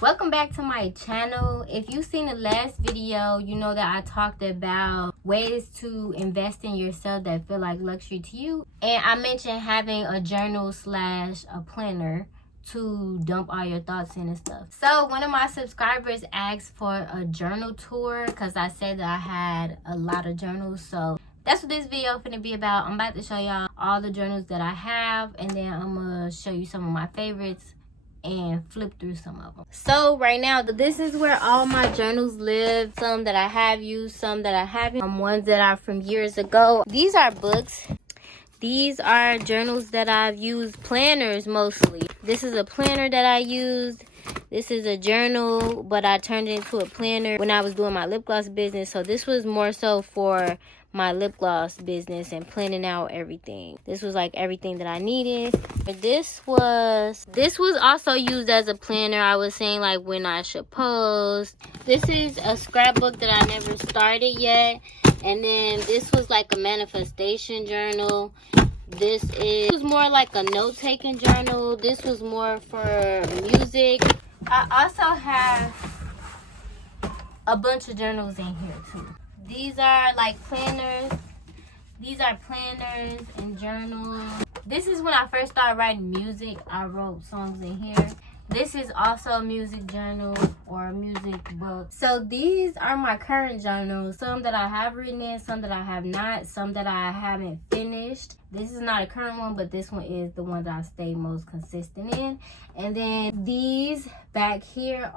Welcome back to my channel. If you've seen the last video, you know that I talked about ways to invest in yourself that feel like luxury to you, and I mentioned having a journal slash a planner to dump all your thoughts in and stuff. So one of my subscribers asked for a journal tour because I said that I had a lot of journals. So that's what this video finna be about. I'm about to show y'all all the journals that I have, and then I'm gonna show you some of my favorites and flip through some of them. So right now, this is where all my journals live. Some that I have used, some that I haven't. Ones that are from years ago. These are books. These are journals that I've used, planners mostly. This is a planner that I used. This is a journal, but I turned it into a planner when I was doing my lip gloss business. So this was more so for my lip gloss business and planning out everything. This was like everything that I needed. This was also used as a planner. I was saying like when I should post. This is a scrapbook that I never started yet. And then this was like a manifestation journal. This was more like a note-taking journal. This was more for music. I also have a bunch of journals in here too. These are like planners. These are planners and journals. This is when I first started writing music. I wrote songs in here. This is also a music journal or a music book. So these are my current journals. Some that I have written in, some that I have not, some that I haven't finished. This is not a current one, but this one is the one that I stay most consistent in. And then these back here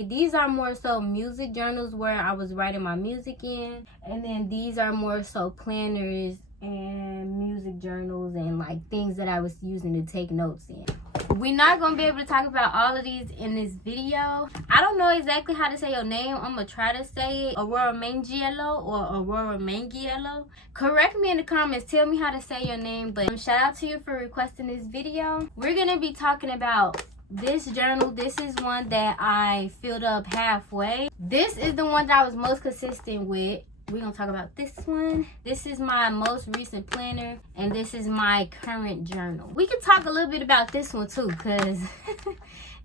these are more so music journals where I was writing my music in. And then these are more so planners and music journals and like things that I was using to take notes in. We're not gonna be able to talk about all of these in this video. I don't know exactly how to say your name. I'm gonna try to say it Aurora Mangiello or Aurora Mangiello. Correct me in the comments, tell me how to say your name. But shout out to you for requesting this video. We're gonna be talking about this journal. This is one that I filled up halfway. This is the one that I was most consistent with. We're gonna talk about this one. This is my most recent planner, and this is my current journal. We can talk a little bit about this one too, because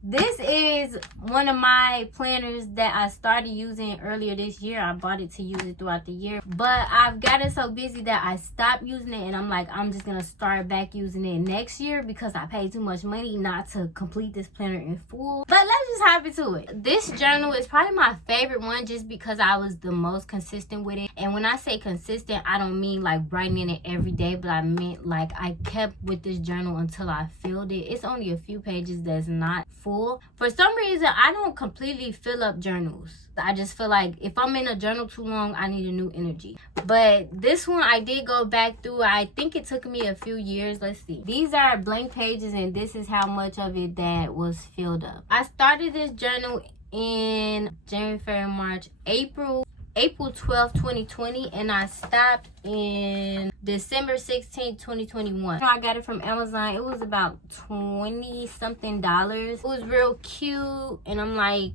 this is one of my planners that I started using earlier this year. I bought it to use it throughout the year, but I've gotten so busy that I stopped using it, and I'm like, I'm just gonna start back using it next year because I paid too much money not to complete this planner in full. But let's just hop into it. This journal is probably my favorite one just because I was the most consistent with it. And when I say consistent, I don't mean like writing in it every day, but I meant like I kept with this journal until I filled it. It's only a few pages that's not full. For some reason, I don't completely fill up journals. I just feel like if I'm in a journal too long, I need a new energy. But this one I did go back through. I think it took me a few years. Let's see. These are blank pages, and this is how much of it that was filled up. I started this journal in January, February, March, April 12th, 2020, and I stopped in December 16th, 2021. I got it from Amazon. It was about $20 something. It was real cute, and I'm like,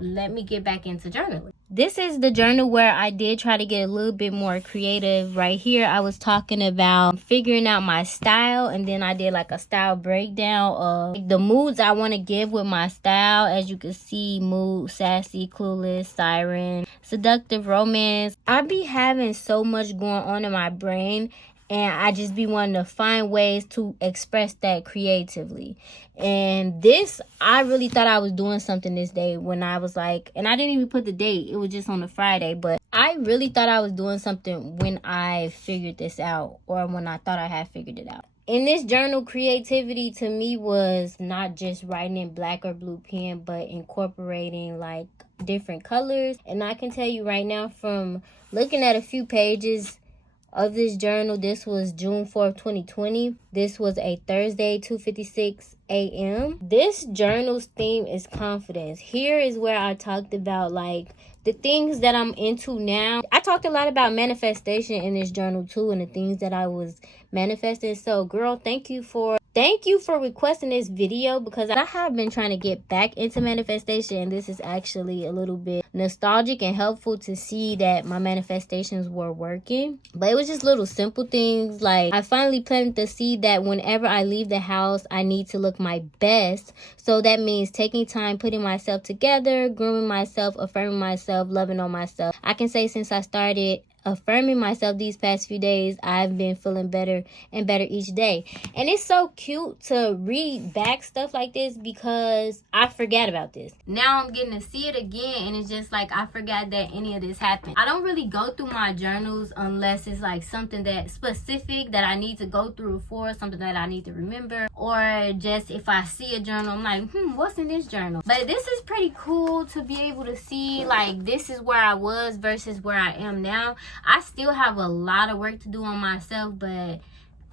let me get back into journaling. This is the journal where I did try to get a little bit more creative. Right here, I was talking about figuring out my style, and then I did like a style breakdown of the moods I want to give with my style. As you can see, mood, sassy, clueless, siren, seductive, romance. I be having so much going on in my brain, and I just be wanting to find ways to express that creatively. And this, I really thought I was doing something this day when I was like, and I didn't even put the date. It was just on a Friday. But I really thought I was doing something when I figured this out, or when I thought I had figured it out. In this journal, creativity to me was not just writing in black or blue pen, but incorporating like different colors. And I can tell you right now, from looking at a few pages of this journal, this was June 4th, 2020. This was a Thursday, 2:56 a.m. This journal's theme is confidence. Here is where I talked about like the things that I'm into now. I talked a lot about manifestation in this journal too, and the things that I was manifesting. So girl, thank you for Thank you for requesting this video, because I have been trying to get back into manifestation, and this is actually a little bit nostalgic and helpful to see that my manifestations were working. But it was just little simple things, like I finally planted the seed that whenever I leave the house, I need to look my best. So that means taking time, putting myself together, grooming myself, affirming myself, loving on myself. I can say since I started affirming myself these past few days, I've been feeling better and better each day. And it's so cute to read back stuff like this, because I forgot about this. Now I'm getting to see it again, and it's just like I forgot that any of this happened. I don't really go through my journals unless it's like something that specific that I need to go through for, something that I need to remember, or just if I see a journal, I'm like, what's in this journal? But this is pretty cool to be able to see, like, this is where I was versus where I am now. I still have a lot of work to do on myself, but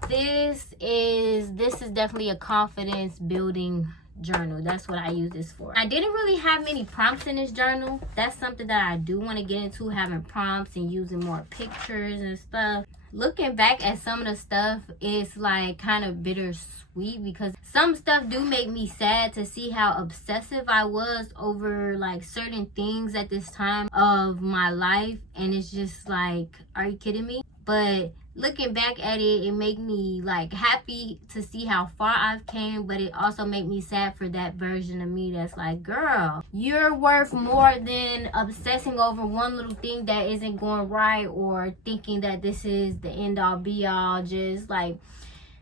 this is definitely a confidence building journal. That's what I use this for. I didn't really have many prompts in this journal. That's something that I do want to get into, having prompts and using more pictures and stuff. Looking back at some of the stuff, it's like kind of bittersweet, because some stuff do make me sad to see how obsessive I was over like certain things at this time of my life, and it's just like, are you kidding me? But looking back at it, it made me like happy to see how far I've came, but it also made me sad for that version of me that's like, girl, you're worth more than obsessing over one little thing that isn't going right, or thinking that this is the end all be all, just like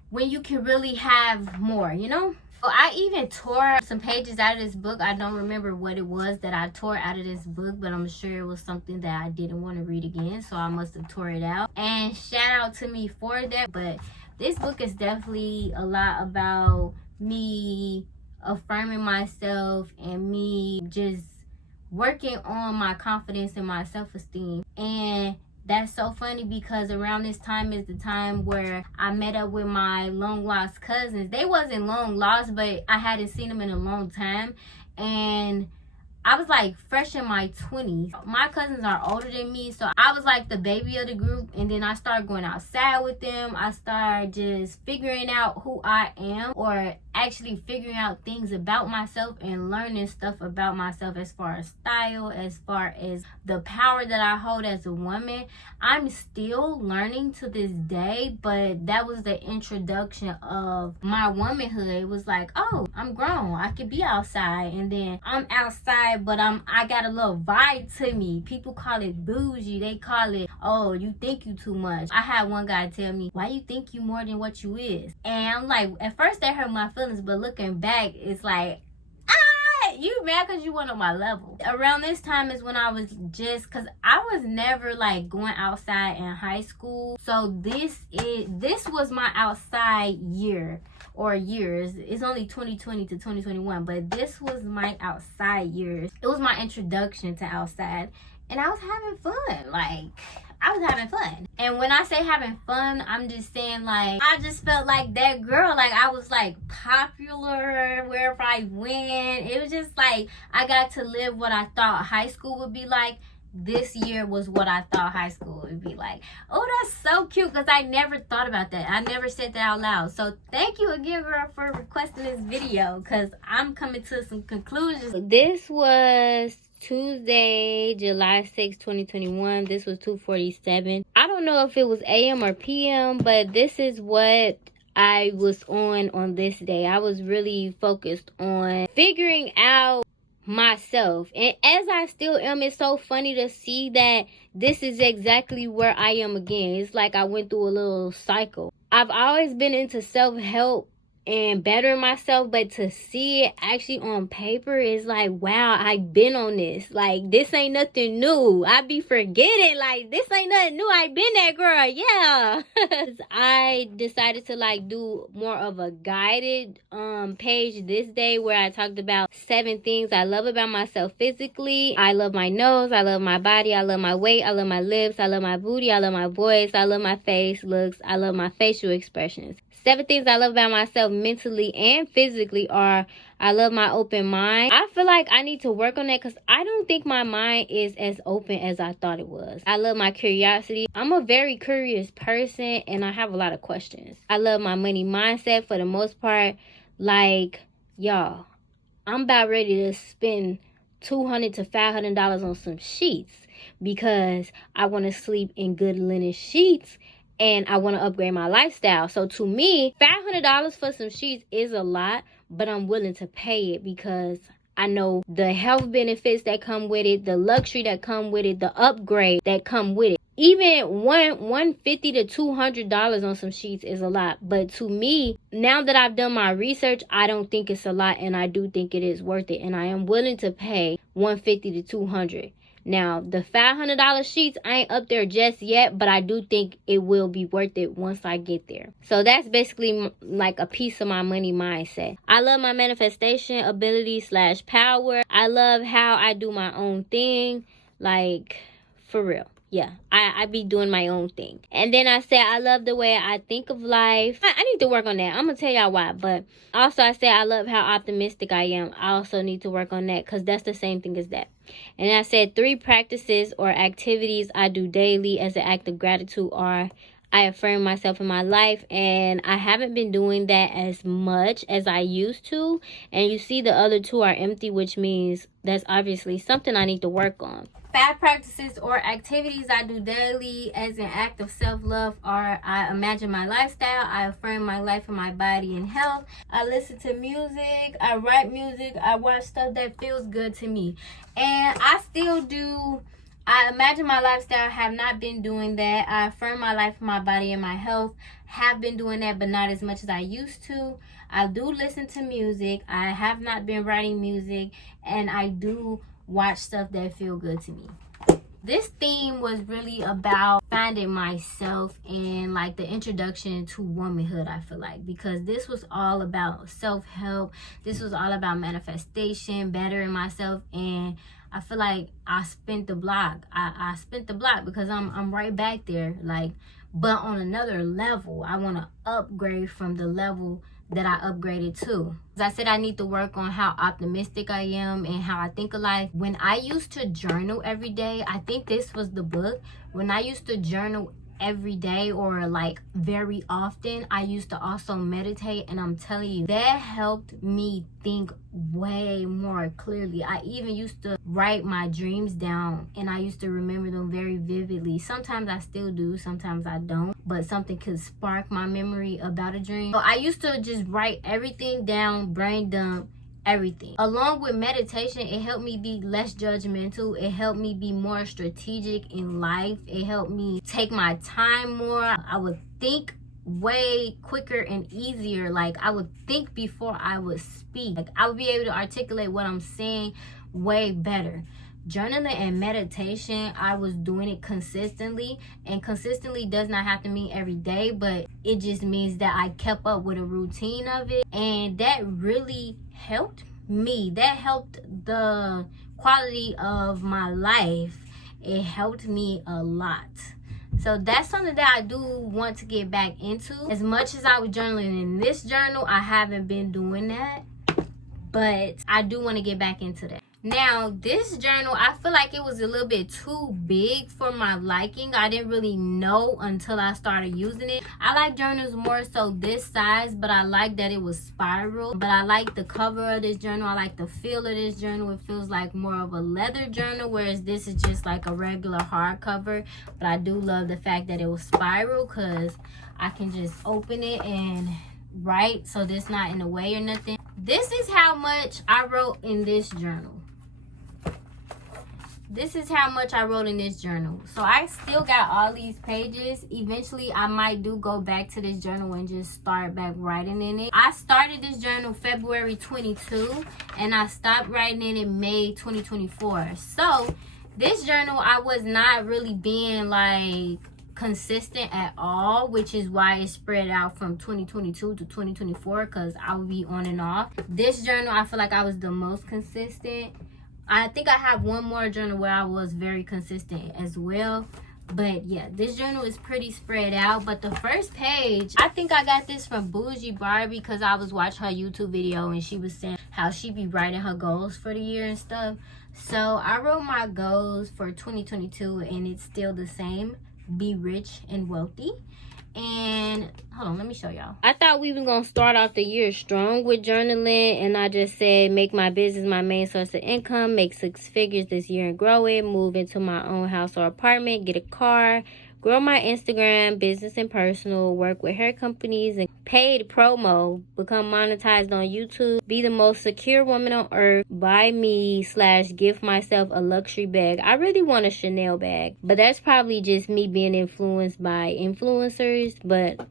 when you can really have more, you know? So I even tore some pages out of this book. I don't remember what it was that I tore out of this book, but I'm sure it was something that I didn't want to read again, so I must have tore it out. And shout out to me for that. But this book is definitely a lot about me affirming myself and me just working on my confidence and my self-esteem. And that's so funny, because around this time is the time where I met up with my long lost cousins. They wasn't long lost, but I hadn't seen them in a long time. And I was like fresh in my 20s. My cousins are older than me, so I was like the baby of the group. And then I started going outside with them. I started just figuring out who I am, or actually figuring out things about myself and learning stuff about myself as far as style, as far as the power that I hold as a woman. I'm still learning to this day, but that was the introduction of my womanhood. It was like, oh, I'm grown, I can be outside. And then I'm outside, but I got a little vibe to me. People call it bougie. They call it, oh, you think you too much. I had one guy tell me, why you think you more than what you is? And I'm like, at first that hurt my feelings, but looking back, it's like, you mad because you weren't on my level. Around this time is when I was just, because I was never like going outside in high school. So this was my outside year, or years. It's only 2020 to 2021, but this was my outside years. It was my introduction to outside, and I was having fun. Like, I was having fun. And when I say having fun, I'm just saying, like, I just felt like that girl. Like, I was like popular wherever I went. It was just like I got to live what I thought high school would be like. This year was what I thought high school would be like. Oh, that's so cute, because I never thought about that. I never said that out loud. So thank you again, girl, for requesting this video, because I'm coming to some conclusions. This was Tuesday, July 6, 2021. This was 2:47. I don't know if it was AM or PM, but this is what I was on this day. I was really focused on figuring out myself, and as I still am. It's so funny to see that this is exactly where I am again. It's like I went through a little cycle. I've always been into self-help and bettering myself, but to see it actually on paper is like, wow, I've been on this. Like, this ain't nothing new. I be forgetting, like, this ain't nothing new. I been that girl, yeah. I decided to like do more of a guided page this day, where I talked about 7 things I love about myself physically. I love my nose, I love my body, I love my weight, I love my lips, I love my booty, I love my voice, I love my face looks, I love my facial expressions. 7 things I love about myself mentally and physically are: I love my open mind. I feel like I need to work on that because I don't think my mind is as open as I thought it was. I love my curiosity. I'm a very curious person and I have a lot of questions. I love my money mindset for the most part. Like, y'all, I'm about ready to spend $200 to $500 on some sheets because I want to sleep in good linen sheets and I want to upgrade my lifestyle. So to me, $500 for some sheets is a lot, but I'm willing to pay it because I know the health benefits that come with it, the luxury that come with it, the upgrade that come with it. Even $150 to $200 on some sheets is a lot. But to me, now that I've done my research, I don't think it's a lot, and I do think it is worth it. And I am willing to pay $150 to $200. Now, the $500 sheets, I ain't up there just yet, but I do think it will be worth it once I get there. So that's basically like a piece of my money mindset. I love my manifestation ability / power. I love how I do my own thing. Like, for real. Yeah, I be doing my own thing. And then I say I love the way I think of life. I need to work on that. I'm going to tell y'all why. But also I say I love how optimistic I am. I also need to work on that because that's the same thing as that. And I said 3 practices or activities I do daily as an act of gratitude are: I affirm myself in my life, and I haven't been doing that as much as I used to. And you see the other 2 are empty, which means that's obviously something I need to work on. 5 practices or activities I do daily as an act of self-love are: I imagine my lifestyle, I affirm my life and my body and health, I listen to music, I write music, I watch stuff that feels good to me. And I still do. I imagine my lifestyle, have not been doing that. I affirm my life, my body, and my health. Have been doing that, but not as much as I used to. I do listen to music. I have not been writing music. And I do watch stuff that feel good to me. This theme was really about finding myself and like the introduction to womanhood, I feel like, because this was all about self-help. This was all about manifestation, bettering myself, and I feel like I spent the block. I spent the block because I'm right back there, like, but on another level. I want to upgrade from the level that I upgraded to. As I said, I need to work on how optimistic I am and how I think of life. When I used to journal every day, I think this was the book. When I used to journal every day or like very often, I used to also meditate, and I'm telling you, that helped me think way more clearly. I even used to write my dreams down and I used to remember them very vividly. Sometimes I still do, sometimes I don't, but something could spark my memory about a dream. So I used to just write everything down, brain dump everything. Along with meditation, it helped me be less judgmental. It helped me be more strategic in life. It helped me take my time more. I would think way quicker and easier. Like, I would think before I would speak. Like, I would be able to articulate what I'm saying way better. Journaling and meditation, I was doing it consistently, and consistently does not have to mean every day, but it just means that I kept up with a routine of it, and that really helped me. That helped the quality of my life. It helped me a lot. So that's something that I do want to get back into. As much as I was journaling in this journal, I haven't been doing that, but I do want to get back into that. Now, this journal, I feel like it was a little bit too big for my liking. I didn't really know until I started using it. I like journals more so this size, but I like that it was spiral. But I like the cover of this journal. I like the feel of this journal. It feels like more of a leather journal, whereas this is just like a regular hardcover. But I do love the fact that it was spiral because I can just open it and write, so this not in the way or nothing. This is how much I wrote in this journal. This is how much I wrote in this journal. So I still got all these pages. Eventually I might go back to this journal and just start back writing in it. I started this journal February 22 and I stopped writing in May 2024. So this journal, I was not really being like consistent at all, which is why it spread out from 2022 to 2024, because I would be on and off. This journal, I feel like I was the most consistent. I think I have one more journal where I was very consistent as well, But yeah, this journal is pretty spread out. But the first page, I think I got this from Bougie Barbie, because I was watching her YouTube video and she was saying how she be writing her goals for the year and stuff. So I wrote my goals for 2022 and it's still the same: be rich and wealthy. And hold on, let me show y'all. I thought we was gonna start off the year strong with journaling, and I just said make my business my main source of income, make 6 figures this year and grow it, move into my own house or apartment, get a car, grow my Instagram, business and personal, work with hair companies and paid promo, become monetized on YouTube, be the most secure woman on earth, buy me / give myself a luxury bag. I really want a Chanel bag, but that's probably just me being influenced by influencers, but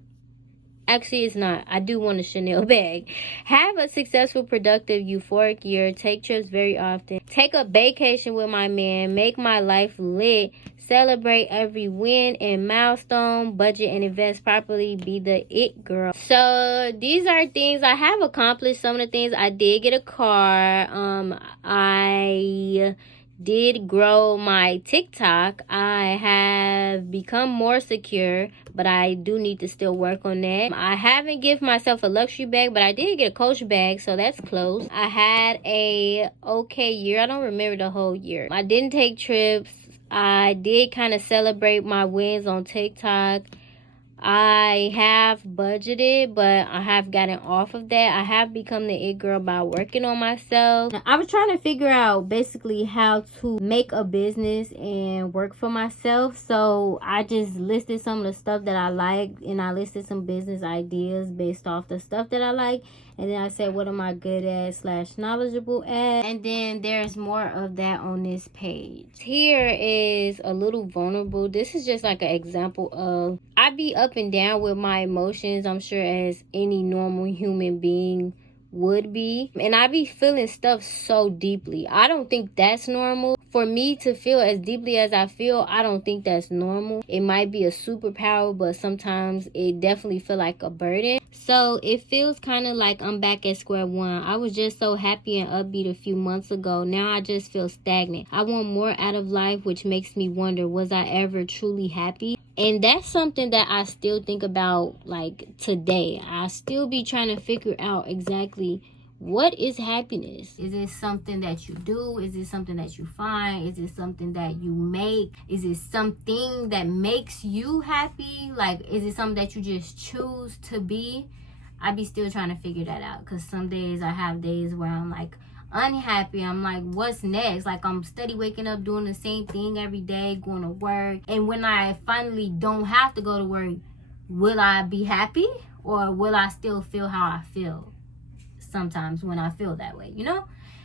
actually it's not. I do want a Chanel bag. Have a successful, productive, euphoric year. Take trips very often. Take a vacation with my man. Make my life lit. Celebrate every win and milestone. Budget and invest properly. Be the it girl. So these are things I have accomplished. Some of the things: I did get a car. I did grow my TikTok. I have become more secure, but I do need to still work on that. I haven't given myself a luxury bag, but I did get a Coach bag, so that's close. I had a okay year. I don't remember the whole year. I didn't take trips. I did kind of celebrate my wins on TikTok. I have budgeted, but I have gotten off of that. I have become the it girl by working on myself. I was trying to figure out basically how to make a business and work for myself. So I just listed some of the stuff that I like, and I listed some business ideas based off the stuff that I like. And then I said, what am I good at / knowledgeable at? And then there's more of that on this page. Here is a little vulnerable. This is just like an example of, I be up and down with my emotions, I'm sure, as any normal human being would be. And I be feeling stuff so deeply. I don't think that's normal. For me to feel as deeply as I feel, I don't think that's normal. It might be a superpower, but sometimes it definitely feel like a burden. So it feels kind of like I'm back at square one. I was just so happy and upbeat a few months ago. Now I just feel stagnant. I want more out of life, which makes me wonder, was I ever truly happy? And that's something that I still think about, like, today. I still be trying to figure out exactly, what is happiness? Is it something that you do? Is it something that you find? Is it something that you make? Is it something that makes you happy? Like, is it something that you just choose to be? I be still trying to figure that out, because some days I have days where I'm like unhappy. I'm like, what's next? Like, I'm steady waking up doing the same thing every day, going to work. And when I finally don't have to go to work, will I be happy, or will I still feel how I feel sometimes when I feel that way, you know?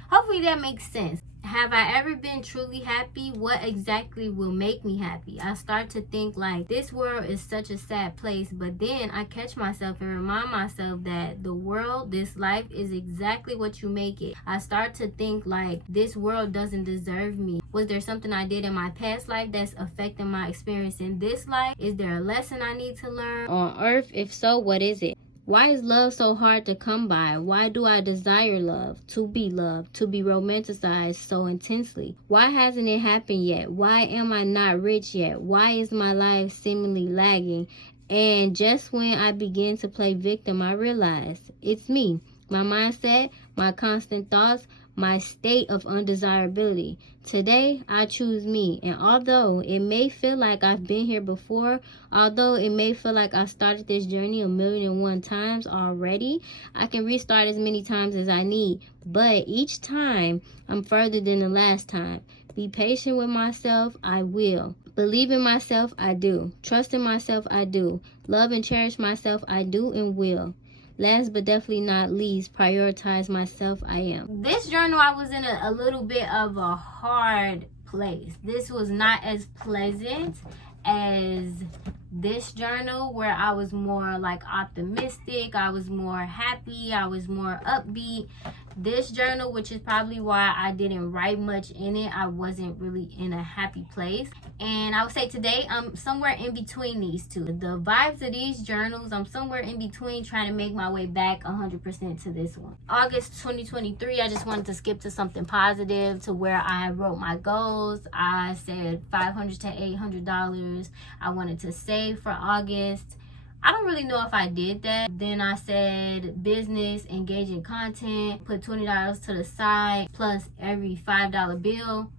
Hopefully that makes sense. Have I ever been truly happy? What exactly will make me happy? I start to think like, this world is such a sad place, but then I catch myself and remind myself that the world, this life, is exactly what you make it. I start to think like, this world doesn't deserve me. Was there something I did in my past life that's affecting my experience in this life? Is there a lesson I need to learn on earth? If so, what is it? Why is love so hard to come by? Why do I desire love, to be loved, to be romanticized so intensely? Why hasn't it happened yet? Why am I not rich yet? Why is my life seemingly lagging? And just when I begin to play victim, I realize it's me, my mindset, my constant thoughts, my state of undesirability. Today, I choose me, and although it may feel like I've been here before, although it may feel like I started this journey 1,000,001 times already, I can restart as many times as I need, but each time, I'm further than the last time. Be patient with myself, I will. Believe in myself, I do. Trust in myself, I do. Love and cherish myself, I do and will. Last but definitely not least, prioritize myself, I am. This journal, I was in a little bit of a hard place. This was not as pleasant as this journal, where I was more like optimistic, I was more happy, I was more upbeat. this journal, which is probably why I didn't write much in it. I wasn't really in a happy place. And I would say today I'm somewhere in between these two. The vibes of these journals, I'm somewhere in between, trying to make my way back 100% to this one. August 2023, I just wanted to skip to something positive, to where I wrote my goals. I said $500 to $800 I wanted to save for August. I don't really know if I did that. Then I said business, engaging content, put $20 to the side, plus every $5 bill.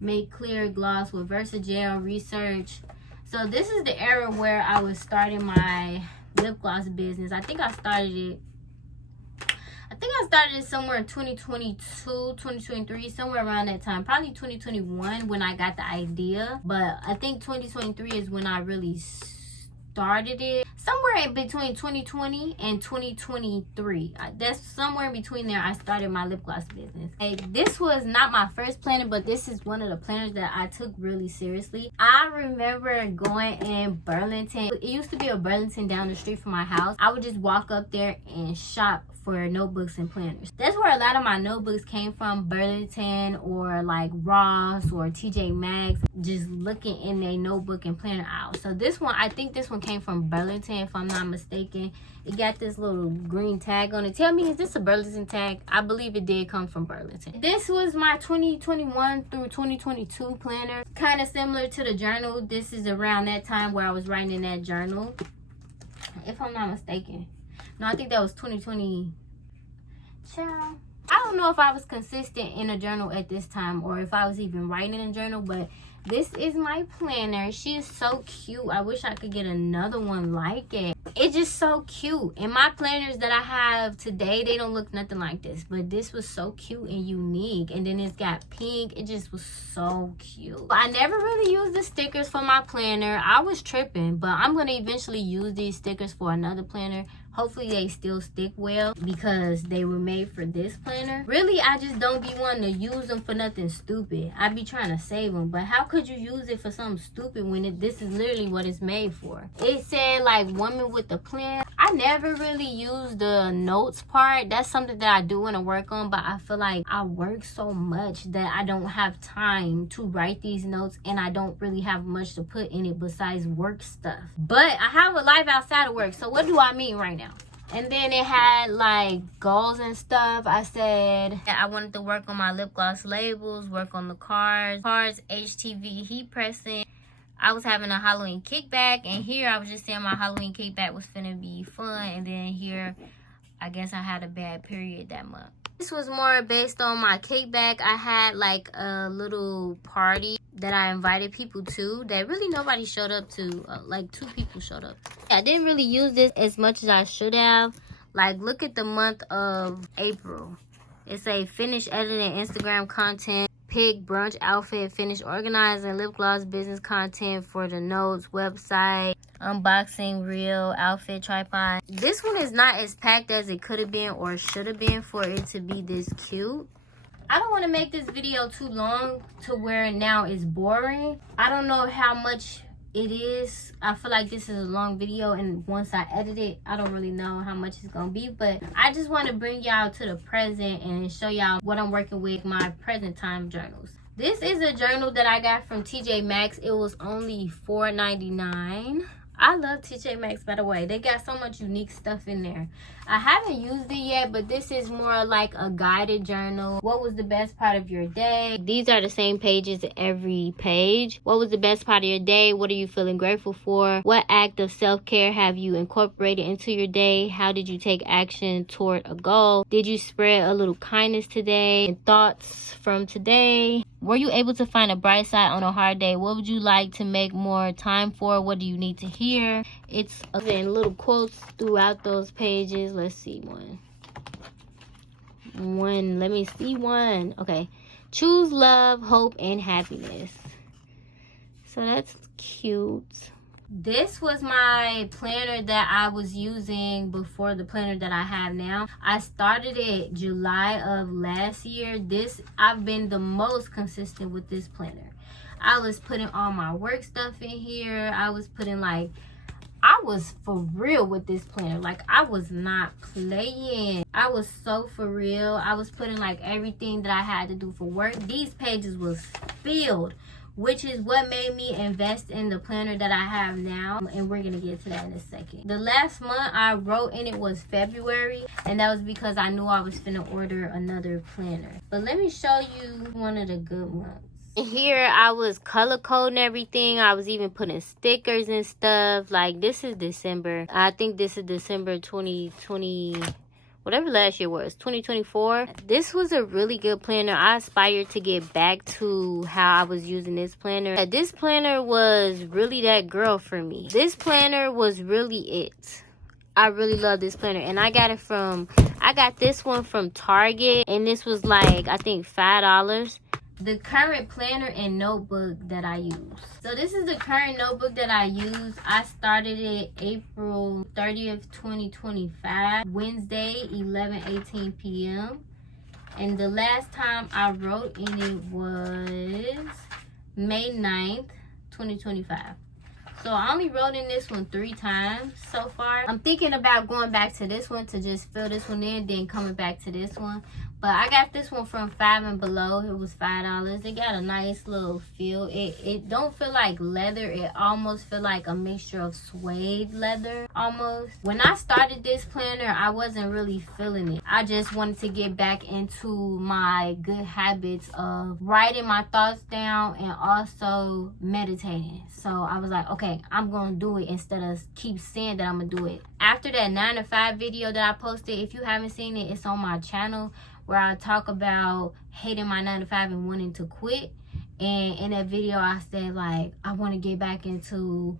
Make clear gloss with Versagel research. So this is the era where I was starting my lip gloss business. I think I started it somewhere in 2022, 2023, somewhere around that time. Probably 2021 when I got the idea. But I think 2023 is when I really started it. Somewhere in between 2020 and 2023. That's somewhere in between there I started my lip gloss business. Like, this was not my first planner, but this is one of the planners that I took really seriously. I remember going in Burlington. It used to be a Burlington down the street from my house. I would just walk up there and shop for notebooks and planners. That's where a lot of my notebooks came from, Burlington or like Ross or TJ Maxx, just looking in their notebook and planner aisle. So this one, I think this one came from Burlington if I'm not mistaken. It got this little green tag on it. Tell me, is this a Burlington tag? I believe it did come from Burlington. This was my 2021 through 2022 planner. Kind of similar to the journal. This is around that time where I was writing in that journal, if I'm not mistaken. No, I think that was 2020. Child, I don't know if I was consistent in a journal at this time or if I was even writing in a journal, but this is my planner. She is so cute. I wish I could get another one like it. It's just so cute. And my planners that I have today, they don't look nothing like this, but this was so cute and unique. And then it's got pink. It just was so cute. I never really used the stickers for my planner. I was tripping, but I'm going to eventually use these stickers for another planner. Hopefully they still stick well because they were made for this planner. Really, I just don't be wanting to use them for nothing stupid. I be trying to save them, but how could you use it for something stupid when this is literally what it's made for? It said like woman with a plan. I never really use the notes part. That's something that I do want to work on, but I feel like I work so much that I don't have time to write these notes, and I don't really have much to put in it besides work stuff. But I have a life outside of work, so what do I mean right now? And then it had like goals and stuff. I said I wanted to work on my lip gloss labels, work on the cards, HTV heat pressing. I was having a Halloween kickback, and here I was just saying my Halloween kickback was finna be fun. And then here, I guess I had a bad period that month. This was more based on my kickback. I had like a little party that I invited people to that really nobody showed up to. Like 2 people showed up. I didn't really use this as much as I should have. Like, look at the month of April. It's a finish editing Instagram content, pick brunch outfit, finish organizing lip gloss business content for the notes website, unboxing reel, outfit tripod. This one is not as packed as it could have been or should have been for it to be this cute. I don't want to make this video too long to where now it's boring. I don't know how much it is. I feel like this is a long video, and once I edit it, I don't really know how much it's gonna be, but I just want to bring y'all to the present and show y'all what I'm working with, my present time journals. This is a journal that I got from TJ Maxx. It was only $4.99. I love TJ Maxx, by the way. They got so much unique stuff in there. I haven't used it yet, but this is more like a guided journal. What was the best part of your day? These are the same pages every page. What was the best part of your day? What are you feeling grateful for? What act of self-care have you incorporated into your day? How did you take action toward a goal? Did you spread a little kindness today? And thoughts from today? Were you able to find a bright side on a hard day? What would you like to make more time for? What do you need to hear? It's in little quotes throughout those pages. Let's see one. Let me see one. Okay. Choose love, hope, and happiness. So that's cute. This was my planner that I was using before the planner that I have now. I started it July of last year. I've been the most consistent with this planner. I was putting all my work stuff in here. I was putting like I was for real with this planner. Like, I was not playing. I was so for real. I was putting like everything that I had to do for work. These pages was filled, which is what made me invest in the planner that I have now, and we're gonna get to that in a second. The last month I wrote in it was February, and that was because I knew I was finna order another planner. But let me show you one of the good months. Here I was color coding everything. I was even putting stickers and stuff. Like, this is December. I think this is December 2020, whatever last year was, 2024. This was a really good planner. I aspired to get back to how I was using this planner. This planner was really that girl for me. This planner was really it. I really love this planner, and I got this one from Target, and this was like, I think $5. The current planner and notebook that I use. So this is the current notebook that I use. I started it April 30th, 2025, Wednesday, 11:18 p.m. And the last time I wrote in it was May 9th, 2025. So I only wrote in this one 3 times so far. I'm thinking about going back to this one to just fill this one in, then coming back to this one. But I got this one from Five and Below. It was $5. It got a nice little feel. It don't feel like leather. It almost feel like a mixture of suede leather almost. When I started this planner, I wasn't really feeling it. I just wanted to get back into my good habits of writing my thoughts down and also meditating. So I was like, okay, I'm gonna do it instead of keep saying that I'm gonna do it. After that 9 to 5 video that I posted, if you haven't seen it, it's on my channel, where I talk about hating my 9 to 5 and wanting to quit. And in that video I said, like, I want to get back into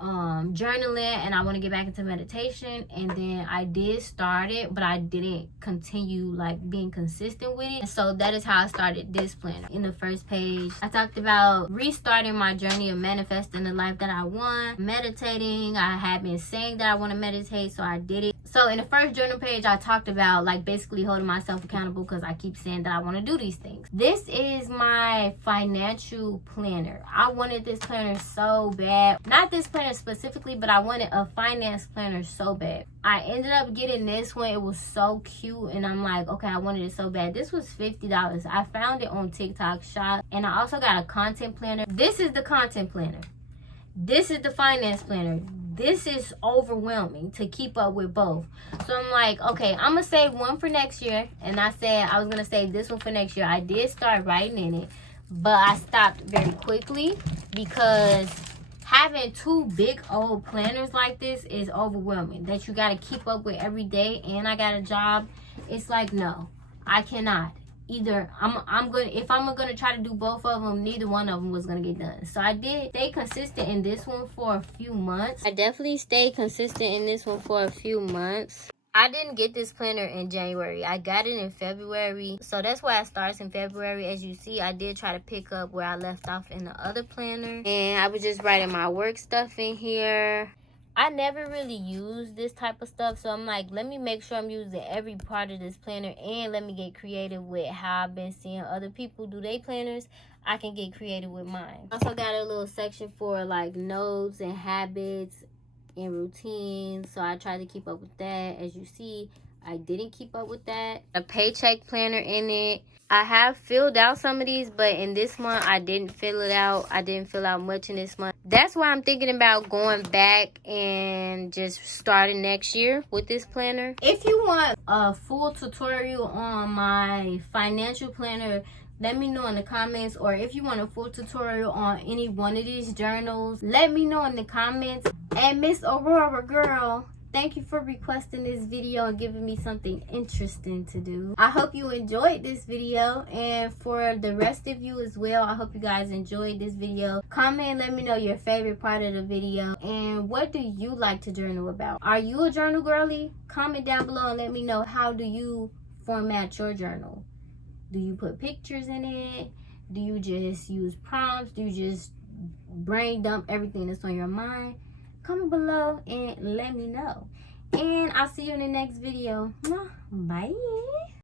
journaling, and I want to get back into meditation. And then I did start it, but I didn't continue like being consistent with it. And so that is how I started this planner. In the first page, I talked about restarting my journey of manifesting the life that I want, meditating. I had been saying that I want to meditate, so I did it. So in the first journal page, I talked about like basically holding myself accountable, because I keep saying that I want to do these things. This is my financial planner. I wanted this planner so bad. Not this planner specifically, but I wanted a finance planner so bad. I ended up getting this one. It was so cute, and I'm like, okay, I wanted it so bad. This was $50. I found it on TikTok Shop. And I also got a content planner. This is the content planner. This is the finance planner. This is overwhelming to keep up with both. So I'm like, okay, I'm gonna save one for next year. And I said I was gonna save this one for next year. I did start writing in it, but I stopped very quickly because having 2 big old planners like this is overwhelming, that you got to keep up with every day. And I got a job. It's like, no, I cannot. Either if I'm gonna try to do both of them, neither one of them was gonna get done. So I did stay consistent in this one for a few months. I definitely stayed consistent in this one for a few months. I didn't get this planner in January. I got it in February. So that's why it starts in February. As you see, I did try to pick up where I left off in the other planner. And I was just writing my work stuff in here. I never really use this type of stuff, so I'm like, let me make sure I'm using every part of this planner, and let me get creative with how I've been seeing other people do their planners. I can get creative with mine. Also got a little section for like notes and habits and routines, so I tried to keep up with that. As you see, I didn't keep up with that. A paycheck planner in it. I have filled out some of these, but in this month I didn't fill it out. I didn't fill out much in this month. That's why I'm thinking about going back and just starting next year with this planner. If you want a full tutorial on my financial planner, let me know in the comments. Or if you want a full tutorial on any one of these journals, let me know in the comments. And Miss Aurora girl, thank you for requesting this video and giving me something interesting to do. I hope you enjoyed this video, and for the rest of you as well, I hope you guys enjoyed this video. Comment and let me know your favorite part of the video, and what do you like to journal about? Are you a journal girly? Comment down below and let me know, how do you format your journal? Do you put pictures in it? Do you just use prompts? Do you just brain dump everything that's on your mind? Comment below and let me know. And I'll see you in the next video. Bye.